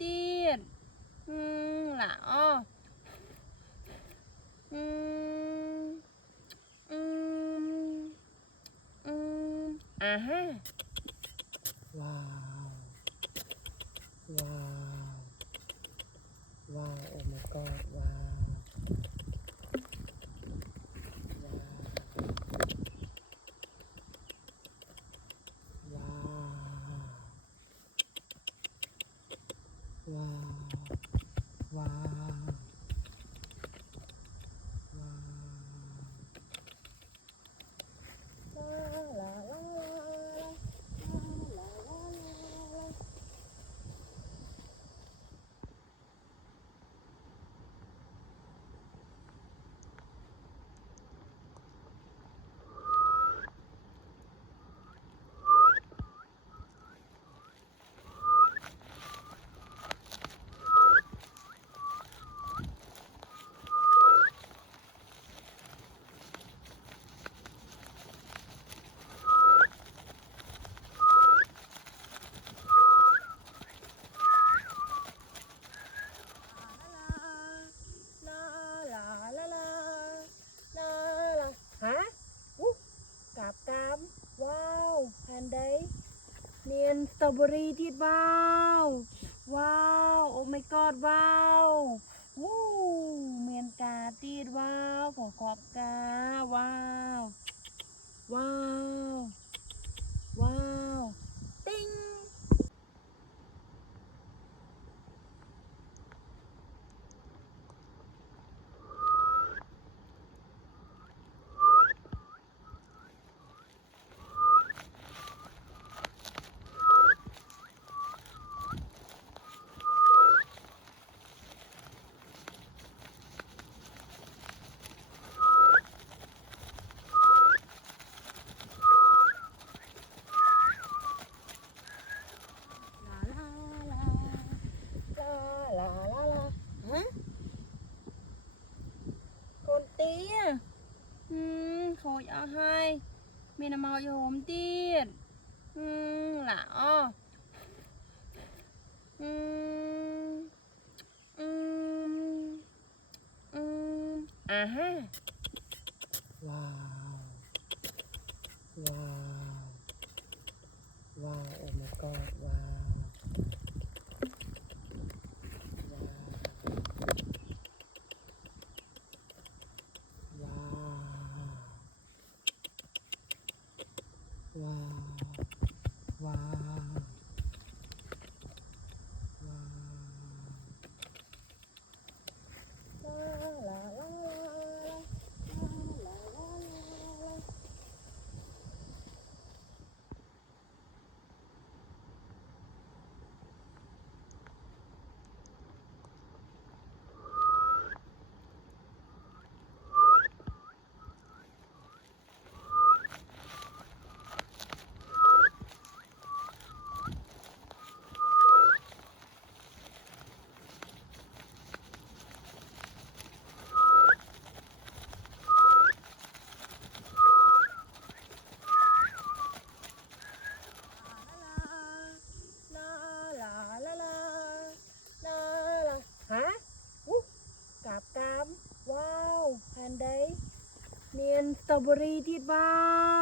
ติดล่ะอ้ออืมอืมอืมฮะว้าวว้าวว้าวโอ้ my god ว้าวว้าวว้าวว้าวว้าวว้าวลาลาลาลาลาลา ลาลาลาลาลาลาฮะอู้กาบกามว้าวแพนเดย์เนียนสตรอเบอรี่ที่ว้าวว้าวโอ้ my god ว้าววู้เมียนกาตีดว้าวขอขอบกาว้าวว้าวว้าวติ้งลาลาลาลาลาลาลาฮะคนตีอ่ะขอเอาให้มีน้ำมันอยู่ผมตีดล่ะอ้ออืมอืมอืมฮะว้าวว้าวว้าวโอ้ my god ว้าวว้าวว้าวว้าวว้าวว้าวลาลาลาลาลาลา ลาลาลาลาลาลาฮะอู้กาบกามว้าวแพนเดย์เนียนสตรอเบอรี่ที่ว้าว